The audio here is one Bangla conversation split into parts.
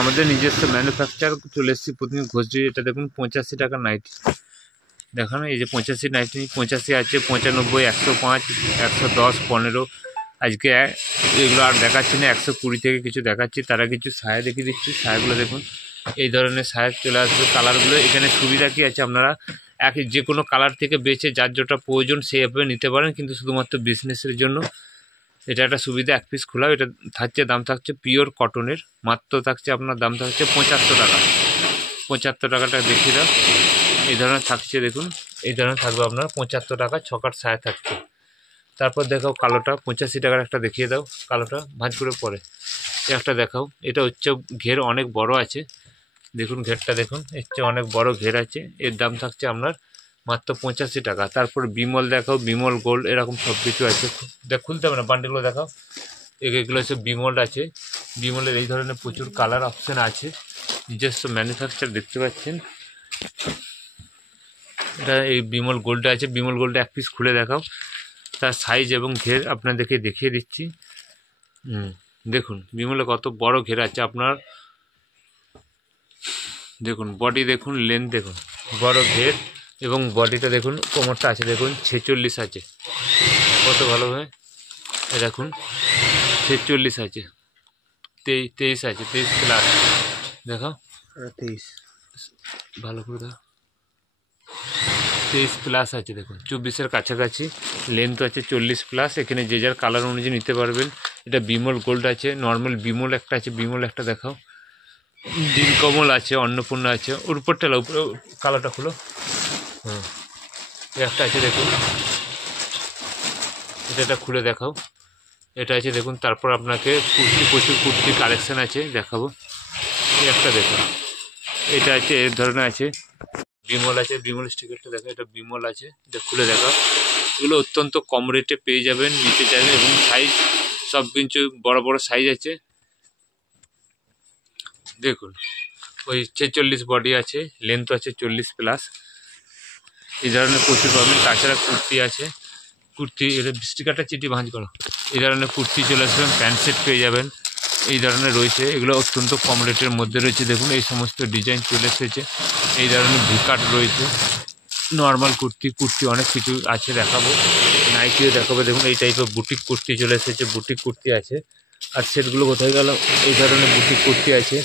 আমাদের নিজস্ব ম্যানুফ্যাকচার চলে এসেছি প্রথমে ঘোষজি। এটা দেখুন 85 টাকা নাইটি দেখানো। এই যে 85 নাইটি 85 আছে, 95, 105, 110, 15। আজকে এগুলো আর দেখাচ্ছি না, 120 থেকে কিছু দেখাচ্ছি। তারা কিছু সায়া দেখিয়ে দিচ্ছি। সায়াগুলো দেখুন, এই ধরনের সায়া চলে আসবে। কালারগুলো এখানে সুবিধা কী আছে, আপনারা যে কোনো কালার থেকে বেছে যার যেটা প্রয়োজন সেইভাবে নিতে পারেন, কিন্তু শুধুমাত্র বিজনেসের জন্য এটা একটা সুবিধা। এক পিস খোলা এটা থাকছে, দাম থাকছে পিওর কটনের, মাত্র থাকছে আপনার দাম থাকছে 75 টাকা। 75 টাকাটা দেখিয়ে দাও। এই ধরনের থাকছে দেখুন, এই ধরনের থাকবে আপনার 75 টাকা। 6 কাঠ সায়া থাকছে। তারপর দেখাও কালোটা, 85 টাকার একটা দেখিয়ে দাও। কালোটা ভাঁজ করে পরে একটা দেখাও। এটা হচ্ছে ঘের অনেক বড় আছে, দেখুন ঘেরটা দেখুন, এর চেয়ে অনেক বড় ঘের আছে। এর দাম থাকছে আপনার মাত্র 85 টাকা। তারপর বিমল দেখাও, বিমল গোল্ড, এরকম সব কিছু আছে। খুলতে হবে না, বান্ডেলগুলো দেখাও। এগুলো হচ্ছে বিমল আছে। বিমলের এই ধরনের প্রচুর কালার অপশান আছে, নিজস্ব ম্যানুফ্যাকচার দেখতে পাচ্ছেন। এটা এই বিমল গোল্ডে আছে। বিমল গোল্ডে এক পিস খুলে দেখাও, তার সাইজ এবং ঘের আপনাদেরকে দেখিয়ে দিচ্ছি। দেখুন বিমলে কত বড় ঘের আছে আপনার। দেখুন বডি দেখুন, লেন্থ দেখুন, বড় ঘের এবং বডিটা দেখুন, কোমরটা আছে দেখুন 46 আছে। কত ভালোভাবে দেখুন, 46 আছে, 23 আছে, 23 প্লাস দেখো, 23 ভালো করে দেখো, 23 প্লাস আছে দেখুন, 24-এর কাছাকাছি। লেন্থ আছে 40 প্লাস। এখানে যে যার কালার অনুযায়ী নিতে পারবেন। এটা বিমল গোল্ড আছে, নর্মাল বিমল একটা আছে। বিমল একটা দেখাও, নীলকমল আছে, অন্নপূর্ণা আছে। ওর উপরটা উপরে কালারটা খুলো। একটা আছে দেখুন, এটা খুলে দেখাও। এটা আছে দেখুন। তারপর আপনাকে কুর্তি, প্রচুর কুর্তি কালেকশান আছে, দেখাবো। একটা দেখুন, এটা আছে, এর ধরনের আছে। বিমল আছে, বিমল স্টিকারটা দেখো, এটা বিমল আছে, এটা খুলে দেখাও। এগুলো অত্যন্ত কম রেটে পেয়ে যাবেন, নিতে চাইবেন। এবং সাইজ সব কিছু বড় বড় সাইজ আছে দেখুন। ওই 46 বডি আছে, লেন্থ আছে 40 প্লাস। এই ধরনের প্রচুর পাবেন। তাছাড়া কুর্তি আছে, কুর্তি এটা স্টিকারটা চিটি ভাঁজ করো। এই ধরনের কুর্তি চলে আসবেন, প্যান্ট সেট পেয়ে যাবেন। এই ধরনের রয়েছে, এগুলো অত্যন্ত কম রেটের মধ্যে রয়েছে। দেখুন এই সমস্ত ডিজাইন চলে এসেছে। এই ধরনের ভিকাট রয়েছে, নর্মাল কুর্তি অনেক কিছু আছে, দেখাবো। নাইটিও দেখাবো। দেখুন এই টাইপের বুটিক কুর্তি চলে এসেছে, বুটিক কুর্তি আছে। আর সেটগুলো কোথায় গেল? এই ধরনের বুটিক কুর্তি আছে।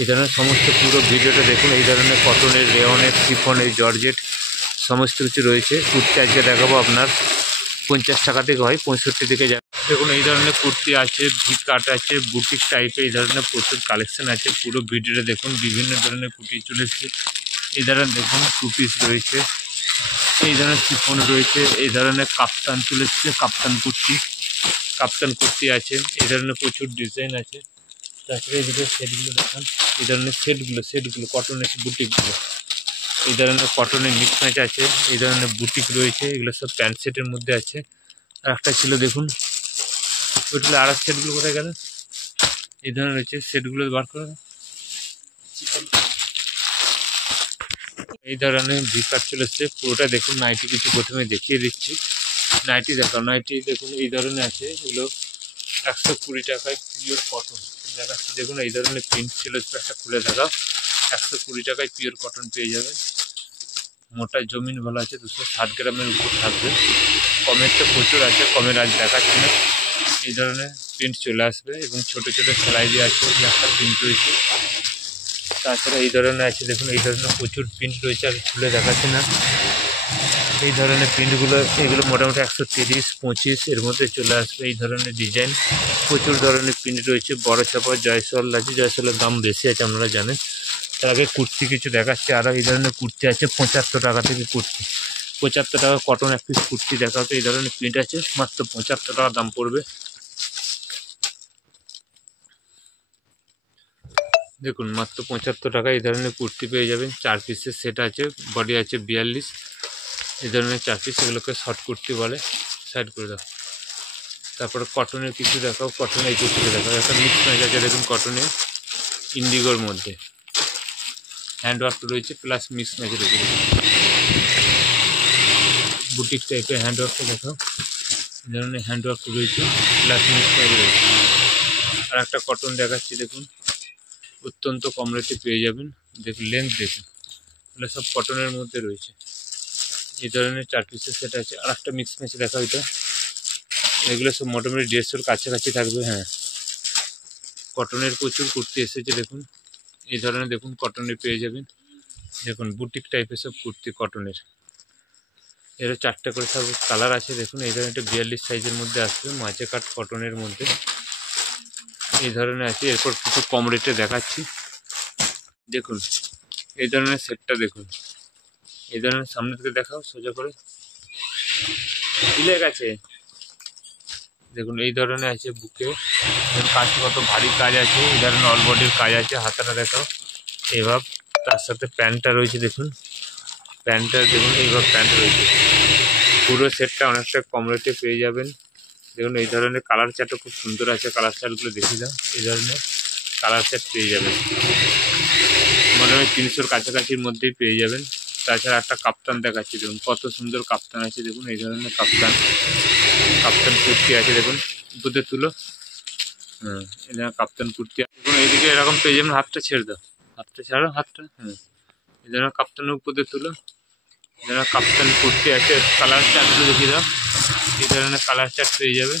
এই ধরনের সমস্ত পুরো ভিডিওটা দেখুন। এই ধরনের কটনের, রেয়নের, শিফনের, জর্জেট সমস্ত কিছু রয়েছে। কুর্তি আজকে দেখাবো আপনার 50 টাকা থেকে হয়, 65 থেকে যাবে। দেখুন এই ধরনের কুর্তি আছে, ভি কাট আছে, বুটিক টাইপের। এই ধরনের প্রচুর কালেকশন আছে। পুরো ভিডিওটা দেখুন। বিভিন্ন ধরনের কুর্তি চলে এসেছে। এই ধরনের দেখুন 2 পিস রয়েছে, এই ধরনের শিফন রয়েছে, এই ধরনের কাপ্তান চলে এসেছে, কাপ্তান কুর্তি আছে। এই ধরনের প্রচুর ডিজাইন আছে। তারপরে এদিকে সেটগুলো দেখান। এই ধরনের সেটগুলো কটনের বুটিকগুলো, এই ধরনের কটনের মিক্স ম্যাচ আছে। এই ধরনের বুটিক রয়েছে, এগুলো সব প্যান্ট সেটের মধ্যে আছে। আর একটা ছিল দেখুন, ওইগুলো আর সেটগুলো কোথায় গেল? এই ধরনের রয়েছে, সেটগুলো বার করে। এই ধরনের ভি কাট চলে এসছে পুরোটা দেখুন। নাইটি কিছু প্রথমে দেখিয়ে দিচ্ছি। নাইটি দেখাও। নাইটি দেখুন এই ধরনের আছে, এগুলো 120 টাকায় পিওর কটন দেখাচ্ছি। দেখুন এই ধরনের প্রিন্ট ছিল, একটা খুলে দেখাও। 120 টাকায় পিওর কটন পেয়ে যাবেন। মোটা জমিন ভালো আছে, 260 গ্রামের উপর থাকবে। কমের তো প্রচুর আছে, কমের আজ দেখাচ্ছি না। এই ধরনের প্রিন্ট চলে আসবে এবং ছোটো ছোটো সেলাই দিয়ে আছে, একটা প্রিন্ট রয়েছে। তাছাড়া এই ধরনের আছে দেখুন, এই ধরনের প্রচুর প্রিন্ট রয়েছে, আর খুলে দেখাচ্ছি না। এই ধরনের প্রিন্টগুলো, এগুলো মোটামুটি 130, 25 এর মধ্যে চলে আসবে। এই ধরনের ডিজাইন প্রচুর ধরনের প্রিন্ট রয়েছে। বড় ছাপা জয়সওয়াল আছে, জয়সওয়ালের দাম বেশি আছে আপনারা জানেন। তার আগে কুর্তি কিছু দেখাচ্ছে। আরও এই ধরনের কুর্তি আছে 75 টাকা থেকে কুর্তি। 75 টাকা কটন এক পিস কুর্তি দেখাও তো। এই ধরনের প্রিন্ট আছে, মাত্র 75 টাকা দাম পড়বে। দেখুন মাত্র 75 টাকা এই ধরনের কুর্তি পেয়ে যাবেন। 4 পিসের সেট আছে, বডি আছে 42। এই ধরনের 4 পিস, এগুলোকে শর্ট কুর্তি বলে। সাইড করে দাও। তারপরে কটনের কিছু দেখাও। কটনের এই কুর্তিটা দেখাও, একটা মিক্স ম্যাচ আছে দেখুন, কটনের ইন্ডিগোর মধ্যে হ্যান্ডওয়ার্ক রয়েছে, প্লাস মিক্স ম্যাচ রয়েছে। বুটিক টাইপের হ্যান্ডওয়ার্কটা দেখাও। এই ধরনের হ্যান্ডওয়ার্ক রয়েছে, প্লাস মিক্স ম্যাচ রয়েছে। আর একটা কটন দেখাচ্ছি দেখুন, অত্যন্ত কম রেটে পেয়ে যাবেন। দেখুন লেন্থ দেখুন, এগুলো সব কটনের মধ্যে রয়েছে। এই ধরনের 4 পিসের সেট আছে। আর একটা মিক্স ম্যাচ দেখা, এটা এগুলো সব মোটামুটি 150-র কাছাকাছি থাকবে। হ্যাঁ, কটনের প্রচুর কুর্তি এসেছে দেখুন। এই ধরনের দেখুন কটনের পেয়ে যাবেন। দেখুন বুটিক টাইপের সব কুর্তি কটনের। এর 4টে করে সব কালার আছে দেখুন। এই ধরনের একটা 42 সাইজের মধ্যে আসবে, মাঝে কাট কটনের মধ্যে এই ধরনের আছে। এরপর কিছু কম রেটে দেখাচ্ছি দেখুন। এই ধরনের সেটটা দেখুন, এই ধরনের সামনে থেকে দেখাও সোজা করে, ঠিক আছে। দেখুন এই ধরনের আছে বুকে, কাজ কত ভারী কাজ আছে। এই ধরনের অল বডির কাজ আছে। হাতাটা দেখাও এইভাবে, তার সাথে প্যান্টটা রয়েছে দেখুন। প্যান্টটা দেখুন এইভাবে প্যান্ট রয়েছে। পুরো সেটটা অনেকটা কম রেটে পেয়ে যাবেন দেখুন। এই ধরনের কালার চার্টও খুব সুন্দর আছে। কালার চার্টগুলো দেখে দাও। এই ধরনের কালার চার্ট পেয়ে যাবেন, মনে হয় 300-র কাছাকাছির মধ্যেই পেয়ে যাবেন। তাছাড়া একটা কাপ্তান দেখাচ্ছি দেখুন, কত সুন্দর কাপ্তান আছে দেখুন। এই ধরনের কাপ্তান কুর্তি আছে দেখুন, উপরে তুলো। এই ধরনের কাপ্তান কুর্তি দেখুন। এইদিকে এরকম পেয়ে যাবেন। হাতটা ছেড়ে দাও, হাতটা ছাড়ো, হাতটা। এই ধরনের কাপ্তানের উপরে তুলো। এই ধরনের কাপ্তান কুর্তি আছে। কালার চার্টগুলো দেখিয়ে দাও। এই ধরনের কালার চার্ট পেয়ে যাবে,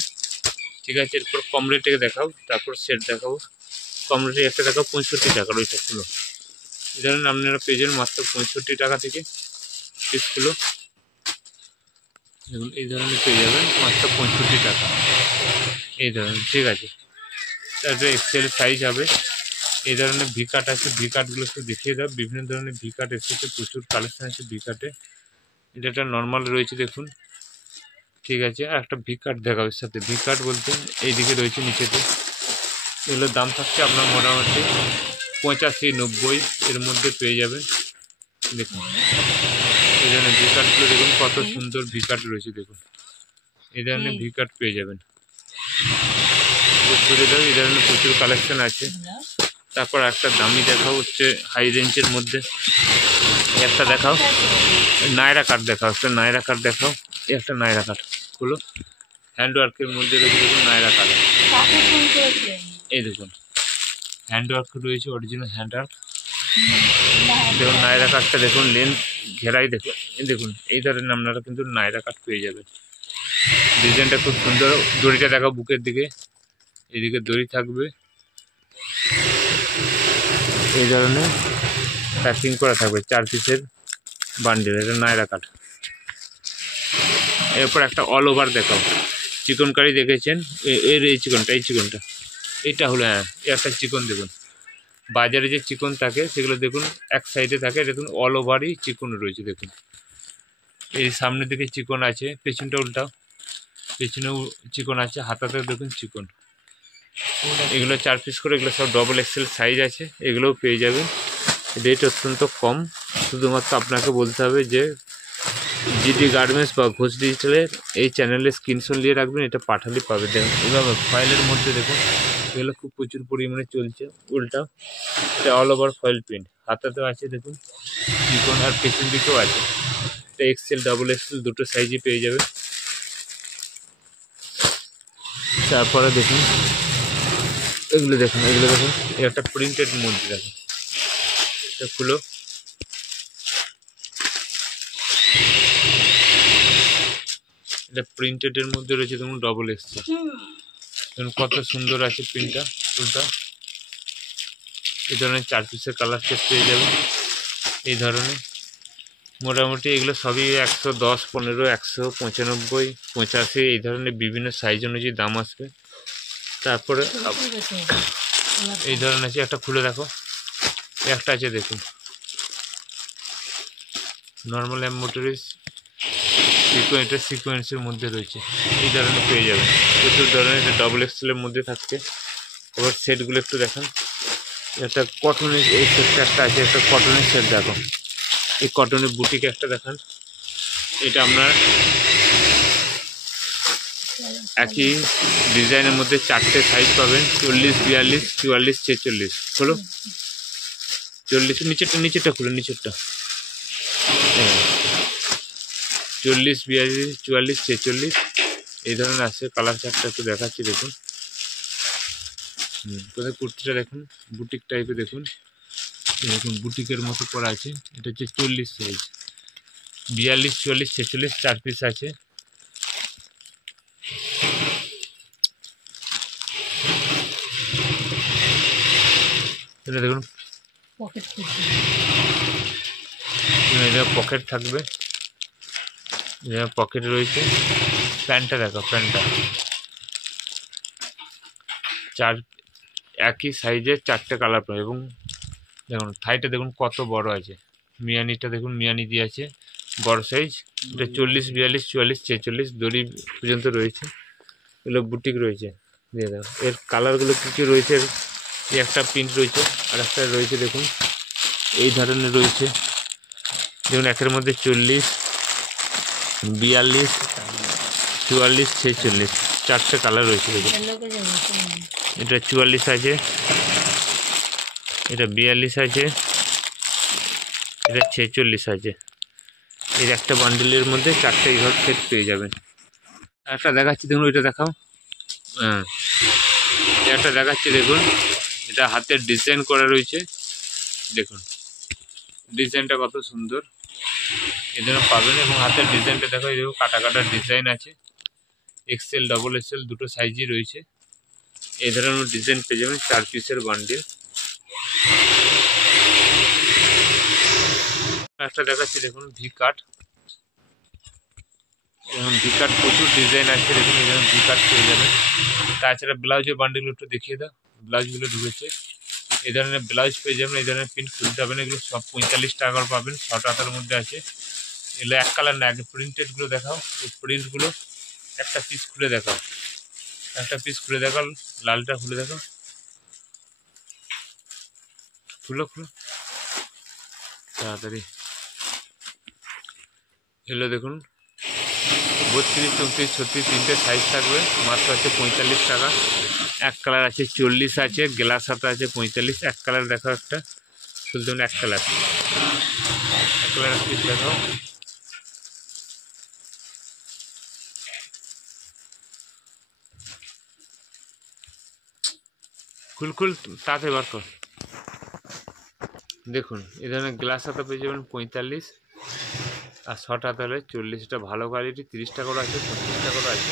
ঠিক আছে। এরপর কম রেটে দেখাও, তারপর সেট দেখাবো। কম রেটে একটা দেখাও 65 টাকা ওইটাগুলো। এই ধরনের আপনারা পেয়ে যাবেন মাত্র 65 টাকা থেকে পিসগুলো দেখুন। এই ধরনের পেয়ে যাবেন মাত্র 65 টাকা এই ধরনের, ঠিক আছে। তারপরে এক্সেল সাইজ হবে। এই ধরনের ভি কাট আছে। ভি কাটগুলো একটু দেখিয়ে দাও। বিভিন্ন ধরনের ভি কাট এসেছে, প্রচুর কালেকশন আছে ভি কাটে। এটা একটা নর্মাল রয়েছে দেখুন, ঠিক আছে। আর একটা ভি কাট দেখাও এর সাথে। ভি কাট বলতে এইদিকে রয়েছে নিচেতে। এগুলোর দাম থাকছে আপনার মোটামুটি 85-90 এর মধ্যে পেয়ে যাবেন দেখুন। এই ধরনের ভি কাটগুলো দেখুন, কত সুন্দর ভি কাট রয়েছে দেখুন। এই ধরনের ভি কাট পেয়ে যাবেন। এই ধরনের প্রচুর কালেকশন আছে। তারপর একটা দামি দেখাও হচ্ছে হাই রেঞ্জের মধ্যে। একটা দেখাও নায়রা কাট দেখাও, একটা নায়রা কাট দেখাও। একটা নায়রা কাট হলো হ্যান্ডওয়ার্কের মধ্যে রয়েছে দেখুন। নায়রা কাট এই দেখুন, হ্যান্ডওয়ার্ক রয়েছে, অরিজিনাল হ্যান্ডওয়ার্ক দেখুন। নায়রা কাটটা দেখুন, লেন্থ ঘেরাই দেখুন। দেখুন এই ধরনের আপনারা কিন্তু নায়রা কাট পেয়ে যাবেন। ডিজাইনটা খুব সুন্দর। দড়িটা দেখাও বুকের দিকে, এদিকে দড়ি থাকবে। এই ধরনের প্যাকিং করা থাকবে, 4 পিসের বান্ডেল। এটা নায়রা কাট। এরপর একটা অল ওভার দেখাও। চিকনকারি দেখেছেন, এর এই চিকনটা এটা হলো, হ্যাঁ একটা চিকন দেখুন। বাজারে যে চিকন থাকে সেগুলো দেখুন এক সাইডে থাকে, দেখুন অল ওভারই চিকন রয়েছে দেখুন। এই সামনের দিকে চিকন আছে, পেছনটা উল্টাও, পেছনেও চিকন আছে, হাতাতে দেখুন চিকন। এগুলো 4 পিস করে, এগুলো সব ডবল এক্সেল সাইজ আছে। এগুলোও পেয়ে যাবেন। রেট অত্যন্ত কম। শুধুমাত্র আপনাকে বলতে হবে যে জিডি গার্মেন্টস বা ঘোষ ডিজিটালের এই চ্যানেলে স্ক্রিনশট নিয়ে রাখবেন, এটা পাঠালে পাবে। দেখুন এভাবে ফয়েলের মধ্যে দেখুন, এগুলো খুব প্রচুর পরিমাণে চলছে। উল্টা এটা অল ওভার ফয়েল প্রিন্ট, হাতাতেও আছে দেখুন চিকন, আর পেছন দিকেও আছে। এটা এক্সেল ডাবল এক্সেল দুটো সাইজই পেয়ে যাবে। তারপরে দেখুন এগুলো দেখুন, একটা প্রিন্টেড মধ্যে দেখুন। এটা খুলো, এটা প্রিন্টেডের মধ্যে রয়েছে দেখুন, ডবল এক্সেল। দেখুন কত সুন্দর আছে প্রিন্টটা ফুলটা। এই ধরনের 4 পিসের কালার সেট পেয়ে যাবেন। এই ধরনের মোটামুটি এগুলো সবই 110, 15, 195, 85 এই ধরনের বিভিন্ন সাইজ অনুযায়ী দাম আসবে। তারপরে এই ধরনের আছে, একটা খুলে দেখো। একটা আছে দেখুন নর্মাল এমব্রয়ডারি এটা সিকোয়েন্সের মধ্যে রয়েছে। এই ধরনের পেয়ে যাবেন প্রচুর ধরনের। এটা ডবল এক্সেলের মধ্যে থাকছে। এবার সেটগুলো একটু দেখান। একটা কটনের এই সেটটা একটা আছে, একটা কটনের সেট দেখো। এই কটনের বুটিক একটা দেখান। এটা আপনার একই ডিজাইনের মধ্যে 4টে সাইজ পাবেন, 40, 42, 44, 46। খোলো 40, নিচেরটা খুলো, নিচেরটা 40, 42, 44, 46 এই ধরনের আছে। কালার চারটা একটু দেখাচ্ছি দেখুন। তোদের কুর্তিটা দেখুন, বুটিক টাইপের দেখুন, এরকম বুটিকের মতো করা আছে। এটা হচ্ছে 40 সাইজ, 42, 44, 46 4 পিস আছে। এটা দেখুন এটা পকেট থাকবে, পকেট রয়েছে। প্যান্টটা দেখো, প্যান্টটা একই সাইজের 4টে কালার পাবে। এবং দেখুন থাইটা দেখুন কত বড় আছে, মিয়ানিটা দেখুন মিয়ানি দিয়ে আছে বড় সাইজ। এটা 40, 42, 44, 46 দড়ি পর্যন্ত রয়েছে। এগুলো বুটিক রয়েছে, দিয়ে দাও। এর কালারগুলো কী কী রয়েছে, এই একটা প্রিন্ট রয়েছে, আর একটা রয়েছে দেখুন এই ধরনের রয়েছে। দেখুন একের মধ্যে 40, 42, 44, 46 4টে কালার রয়েছে। এটা 44 আছে, এটা 42 আছে, এটা 46 আছে। এর একটা বান্ডেলের মধ্যে 4টে এইভাবে সেট পেয়ে যাবেন। একটা দেখাচ্ছি দেখুন, ওইটা দেখাও। হ্যাঁ, একটা দেখাচ্ছি দেখুন, এটা হাতের ডিজাইন করা রয়েছে। দেখুন ডিজাইনটা কত সুন্দর, এই জন্য পাবেন। এবং হাতের ডিজাইনটা দেখো, এই দেখো কাটা কাটার ডিজাইন আছে। XL, XXL দুটো সাইজই রয়েছে। এই ধরনের ডিজাইন পেয়ে যাবেন 4 পিসের বান্ডেল। একটা দেখাচ্ছি দেখুন, ভি কাট। এবং ভি কাট প্রচুর ডিজাইন আছে, দেখুন এই ধরনের ভি কাট পেয়ে যাবেন। তাছাড়া ব্লাউজের বান্ডেলগুলো একটু দেখিয়ে দাও, ব্লাউজগুলো ঢুকেছে। এই ধরনের ব্লাউজ পেয়ে যাবেন, এই ধরনের প্রিন্ট খুলতে হবে না। এগুলো সব 45 টাকা করে পাবেন, 6 টাকার মধ্যে আছে। এগুলো এক কালার না, আগে প্রিন্টেডগুলো দেখাও। এই প্রিন্টগুলো একটা পিস খুলে দেখাও, একটা পিস খুলে দেখাও, লালটা খুলে দেখাও, খুলো খুলো তাড়াতাড়ি। এগুলো দেখুন 32, 34, 36 তিনটে সাইজ থাকবে, মাত্র আছে 45 টাকা। এক কালার আছে 40 আছে, গ্লাস হাতা আছে 45। এক কালার দেখাও, একটা খুলতে হবে, এক কালার পিস দেখাও। খুল তাড়াতাড়ি বার কর। দেখুন এই ধরনের গ্লাস হাতা পেয়ে যাবেন 45, আর শর্ট হাতা হলে 40। এটা ভালো কোয়ালিটি, 30 টাকারও আছে, 35 টাকারও আছে।